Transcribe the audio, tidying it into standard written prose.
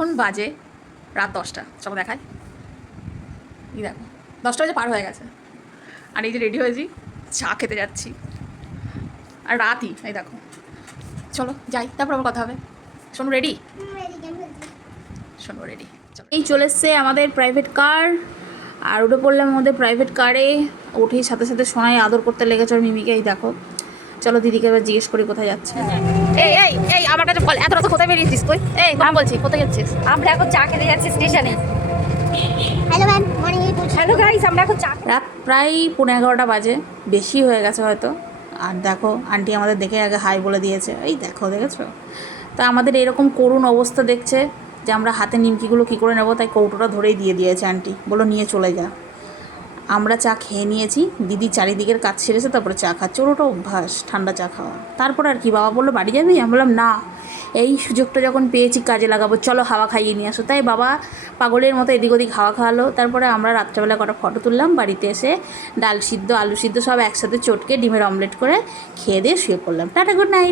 এখন বাজে রাত 10টা, চলো দেখায়। এই দেখো 10টা বাজে পার হয়ে গেছে, আর এই যে রেডি হয়েছি চা খেতে যাচ্ছি, আর রাতই এই দেখো। চলো যাই, তারপর আবার কথা হবে। শোনো রেডি? শোনো রেডি, চলো। এই চলে এসছে আমাদের প্রাইভেট কার, আর উঠে পড়লাম আমাদের প্রাইভেট কারে। উঠেই সাথে সাথে সোনাই আদর করতে লেগেছে ওর মিমিকে। এই দেখো, চলো দিদিকে এবার জিজ্ঞেস করি কোথায় যাচ্ছে। এই এই এই আমার কাছে বল, এত রাতে কোথায় বেরিয়েছিস তুই? এই আমি বলছি কোথায় যাচ্ছিস? আমরা এখন চা খেতে যাচ্ছি স্টেশনে। Hello ma'am, morning. Hello guys, আমরা এখন চা। রাত প্রায় 11:30 বাজে, বেশি হয়ে গেছে হয়তো। আর দেখো আন্টি আমাদের দেখে আগে হাই বলে দিয়েছে। এই দেখো, দেখেছো? তা আমাদের এরকম করুণ অবস্থা দেখছে যে আমরা হাতে নিমকিগুলো কী করে নেবো, তাই কৌটোটা ধরেই দিয়ে দিয়েছে আন্টি, বলো নিয়ে চলে যা। আমরা চা খেয়ে নিয়েছি, দিদি চারিদিকের কাজ সেরেছে তারপরে চা খাচ্ছে। ওর ওটা অভ্যাস ঠান্ডা চা খাওয়া। তারপর আর কি, বাবা বললো বাড়ি যাবি? আমি বললাম না, এই সুযোগটা যখন পেয়েছি কাজে লাগাবো, চলো হাওয়া খাইয়ে নিয়ে আসো। তাই বাবা পাগলের মতো এদিক ওদিক হাওয়া খাওয়ালো। তারপরে আমরা রাত্রেবেলা কটা ফটো তুললাম, বাড়িতে এসে ডাল সিদ্ধ আলু সিদ্ধ সব একসাথে চটকে ডিমের অমলেট করে খেয়ে দিয়ে শুয়ে পড়লাম। Tata, good night.